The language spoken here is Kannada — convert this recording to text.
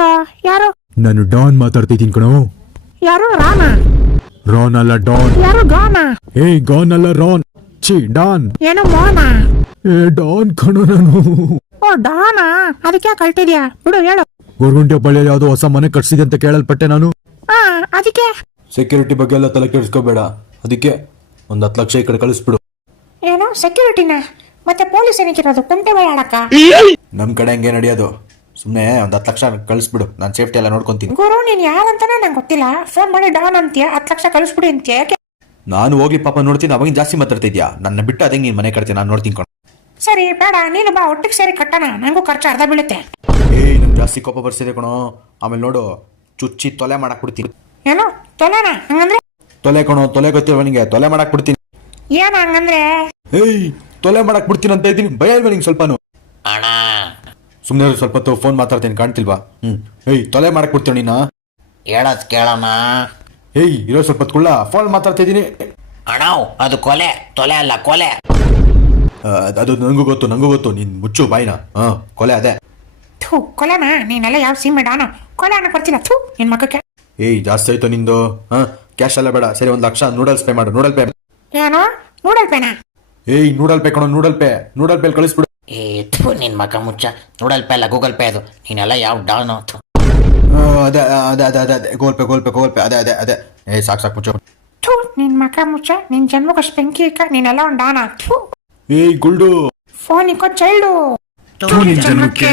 ಹಲೋ, ಯಾರು? ನಾನು ಡಾನ್ ಮಾತಾಡ್ತಿದ್ದೀನಿ ಕಣೋ. ಯಾರು? ರಾಮ? ರಾನ್ ಅಲ್ಲ ಡಾನ್. ಯಾರು? ಗಾನ? ಏಯ್ ಗಾನ್ ಅಲ್ಲ ರಾನ್, ಛೀ ಡಾನ್. ಏನು ಮೋನ? ಡಾನ್ ಕಣೋ ನಾನು. ಓ ಡಾನಾ? ಅದಕ್ಕೆ ಕಳ್ತಿದ್ಯಾ? ಬಿಡು ಹೇಳು. ಗೊರಗುಂಟೆ ಬಳ್ಳಿಯಲ್ಲಿ ಯಾವ್ದೋ ಹೊಸ ಮನೆ ಕಟ್ಸಿದೆ ಅಂತ ಕೇಳಲ್ಪಟ್ಟೆ ನಾನು. ಅದಕ್ಕೆ ಸೆಕ್ಯೂರಿಟಿ ಬಗ್ಗೆ ಎಲ್ಲ ತಲೆ ಕೆಡಿಸ್ಕೋಬೇಡ, ಅದಕ್ಕೆ ಒಂದ್ 10 ಲಕ್ಷ ಈ ಕಡೆ ಕಳಿಸ್ಬಿಡು. ಏನು ಸೆಕ್ಯೂರಿಟಿನ? ಮತ್ತೆ ಪೊಲೀಸ್ ಏನಕ್ಕಿರೋದು? ಕುಂಟೆ ಬೇಡಾಡಕ್ಕ? ನಮ್ ಕಡೆ ಹಂಗೆ ನಡೆಯೋದು. ಸುಮ್ನೆ ಒಂದ್ 10 ಲಕ್ಷ ಕಳಿಸ್ಬಿಡು, ನಾನು ಸೇಫ್ಟಿ ಎಲ್ಲ ನೋಡ್ಕೊಂತೀನಿ. ಗುರು, ನೀನ್ ಯಾರಂತಾನೆ ನಂಗೆ ಗೊತ್ತಿಲ್ಲ. ಫೋನ್ ಮಾಡಿ ಡಾನ್ ಅಂತೀಯ, 10 ಲಕ್ಷ ಕಳಿಸ್ಬಿಡಿ ಅಂತೀಯ, ಯಾಕೆ? ನಾನು ಹೋಗ್ಲಿ ಪಾಪ ನೋಡ್ತೀನಿ, ಅವಾಗಿನ ಜಾಸ್ತಿ ಮಾತಾಡ್ತಿದ್ಯಾ. ನನ್ನ ಬಿಟ್ಟು ಅದೇ ನೀನ್ ಮನೆ ಕಟ್ತೀನಿ, ನಾನು ನೋಡ್ತೀನಿ ಕಣ. ಸರಿ ಬೇಡ, ನೀನು ಬಾ, ಒಟ್ಟಿಗೆ ಸೇರಿ ಕಟ್ಟಣ, ನಂಗೂ ಖರ್ಚು ಅರ್ಧ ಬೀಳುತ್ತೆ. ಏಯ್ ನಮ್ ಜಾಸ್ತಿ ಕೋಪ ಬರ್ಸಿದೆ ಕಣೋ, ಆಮೇಲೆ ನೋಡು ಚುಚ್ಚಿ ತೊಲೆ ಮಾಡಕ್ ಬಿಡ್ತೀನಿ. ಏನು ತೊಲೆನ? ಹಂಗಂದ್ರೆ ತೊಲೆ ಕಣೋ, ತೊಲೆ ಗೊತ್ತಿಲ್ವ ನಿಂಗೆ? ತೊಲೆ ಮಾಡಕ್ ಬಿಡ್ತೀನಿ. ಏನ ಹಂಗಂದ್ರೆ? ಏಯ್ ತೊಲೆ ಮಾಡಕ್ ಬಿಡ್ತೀನಿ ಅಂತ ಇದ್ದೀನಿ, ಭಯ ಇಲ್ವಾ ನಿಂಗೆ ಸ್ವಲ್ಪನು? ಅಣ್ಣ ಸುಮ್ನೆ ಸ್ವಲ್ಪ ಹೊತ್ತು ಫೋನ್ ಮಾತಾಡ್ತೀನಿ, ಕಾಣ್ತಿಲ್ವಾ? ಏಯ್ ತೊಲೆ ಮಾಡಕ್ ಬಿಡ್ತೀವ ನೀನ? ಹೇಳದ್ ಕೇಳೋಣ. ಏಯ್ ಇರೋ ಸ್ವಲ್ಪ ಹೊತ್ಕೊಳ್ಳ, ಫೋನ್ ಮಾತಾಡ್ತಾ ಇದ್ದೀನಿ. ಅಣ್ಣ ಅದು ಕೊಲೆ, ತೊಲೆ ಅಲ್ಲ ಕೊಲೆ. ಅದು ನಂಗೂ ಗೊತ್ತು, ನೀನ್ ಮುಚ್ಚು ಬಾಯಿನ. ಕೊಲೆ ಅದೇ. ಥೂ, ಕೊಲೆನಾ? ನೀನೆಲ್ಲ ಯಾವ ಸೀಮೆ ಡಾನು? ಕೊಲೆ ಅನ್ನಕ್ ಬರ್ತಿಲ್ಲ. ಥೂ ನಿನ್ ಮಕ್ಕಕ್ಕೆ. ಏಯ್ ಜಾಸ್ತಿ ಆಯ್ತು ನಿಂದು. ಕ್ಯಾಶ್ ಎಲ್ಲ ಬೇಡ, ಸರಿ 1 ಲಕ್ಷ ನೂಡಲ್ಸ್ ಪೇ ಮಾಡು. Noodle pay. ಏನು ನೂಡಲ್ ಪೇನಾ? ಏಯ್ ನೂಡಲ್ ಪೇ ಕಣೋ, ನೂಡಲ್ ಪೇ ಕಳಿಸ್ಬಿಡು. ಥೂ ನಿನ್ ಮಕ ಮುಚ್ಚ. ಗೂಗಲ್ ಪೇ ಅಲ್ಲ ಗೂಗಲ್ ಪೇ ಅದು. ನೀನೆಲ್ಲ ಯಾವ ಡಾನು? ಅದೇ ಗೂಗಲ್ ಪೇ ಅದೇ. ಏಯ್ ಸಾಕು ಮುಚ್ಚು. ಥೂ ನಿನ್ ಮಕ ಮುಚ್ಚ. ನಿನ್ ಜನ್ಮಕ್ಕಷ್ಟು ಬೆಂಕಿ ಇಕ್ಕ. ನೀನೆಲ್ಲ ಒಂದು ಡಾನ. ಥೂ. ಏಯ್ ಗುಲ್ಡು, ಫೋನ್ ಇಕ್ಕೋ ಚೈಲ್ಡು. ನಿನ್ ಜನ್ಮಕ್ಕೆ.